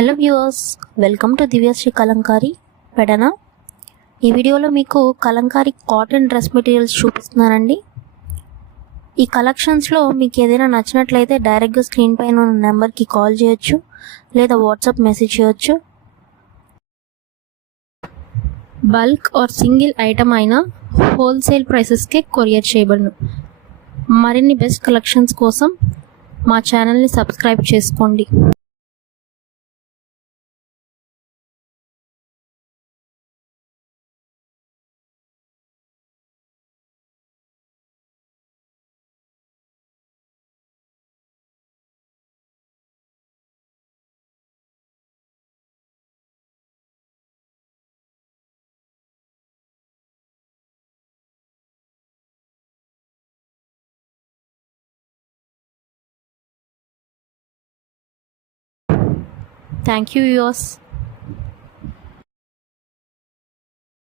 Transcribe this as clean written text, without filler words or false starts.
Hello viewers, welcome to Divyashri Kalamkari Pedana. ఈ వీడియోలో మీకు కలంకారీ కాటన్ డ్రెస్ మెటీరియల్స్ చూపిస్తున్నానండి. ఈ కలెక్షన్స్లో మీకు ఏదైనా నచ్చినట్లయితే డైరెక్ట్గా స్క్రీన్ పైన ఉన్న నెంబర్కి కాల్ చేయొచ్చు లేదా వాట్సాప్ మెసేజ్ చేయొచ్చు. బల్క్ ఆర్ సింగిల్ ఐటమ్ అయినా హోల్సేల్ ప్రైసెస్కే కొరియర్ చేయబడును. మరిన్ని బెస్ట్ కలెక్షన్స్ కోసం మా ఛానల్ని సబ్స్క్రైబ్ చేసుకోండి. Thank you, viewers.